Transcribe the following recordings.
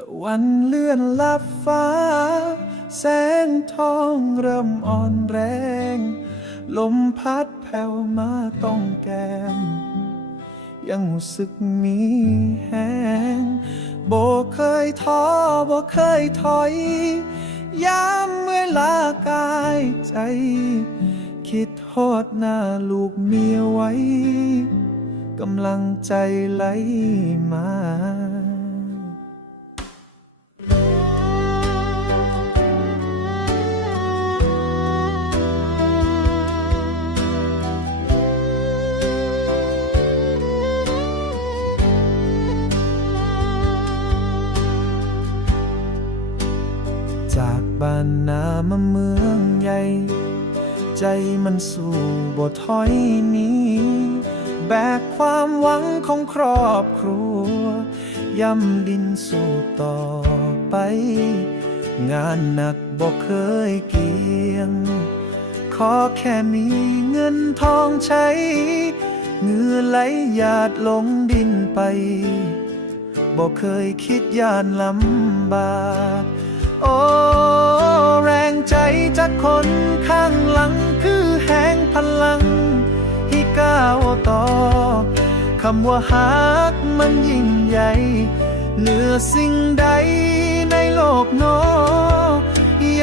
ตะวันเลื่อนลับฟ้า แสงทองเริ่มอ่อนแรง ลมพัดแผ่วมาต้องแก้ม ยังรู้สึกมีแหงบ่เคยท้อบ่เคยถอย ยามเวลากายใจ คิดโทษหน้าลูกเมียไว้ กำลังใจไหลมา บ้านนามาเมืองใหญ่ ใจมันสู้บ่ถอยหนี้แบกความหวังของครอบครัว ย่ำดินสู่ต่อไป งานหนักบ่เคยเกี่ยง ขอแค่มีเงินทองใช้เหงื่อไหลหยาดลงดินไปบอกเคยคิดย่านลำบาก โอ้แรงใจจากคนข้างหลังคือแหงพลังให้ก้าวต่อคำว่าฮักมันยิ่งใหญ่ เหนือสิ่งใดในโลกโน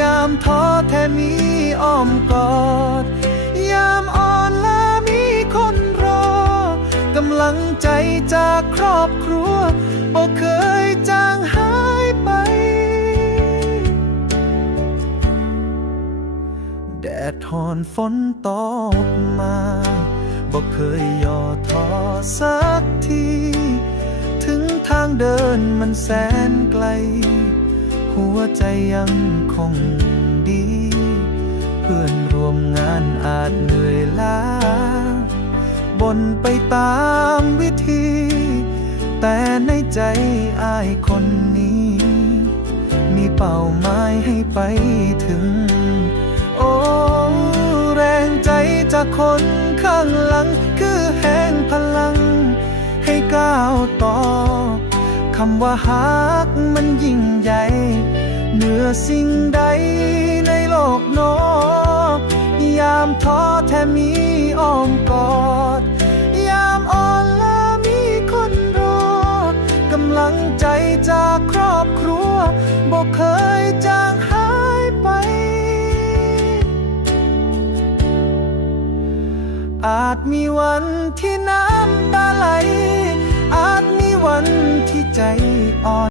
ยามท้อแท้มีอ้อมกอด ยามอ่อนล้ามีคนรอกำลังใจจากครอบครัวบ่เคย แดดหอนฝนตกมาบอกเคยย่อท้อสักที ถึงทางเดินมันแสนไกล หัวใจยังคงดี เพื่อนร่วมงานอาจเหนื่อยล้าบนไปตามวิธี แต่ในใจอายคนนี้ มีเป้าหมายให้ไปถึง คนข้างหลัง คือแห่งพลัง ให้ก้าวต่อคำว่าฮักมันยิ่งใหญ่ เหนือสิ่งใดในโลกโนยามท้อแท้มีอ้อมกอด ยามอ่อนล้ามีคนรอกำลังใจจากครอบครัวบอกเคยจางหา จมีวันที่น้ำตาไหล อาจมีวันที่ใจอ่อน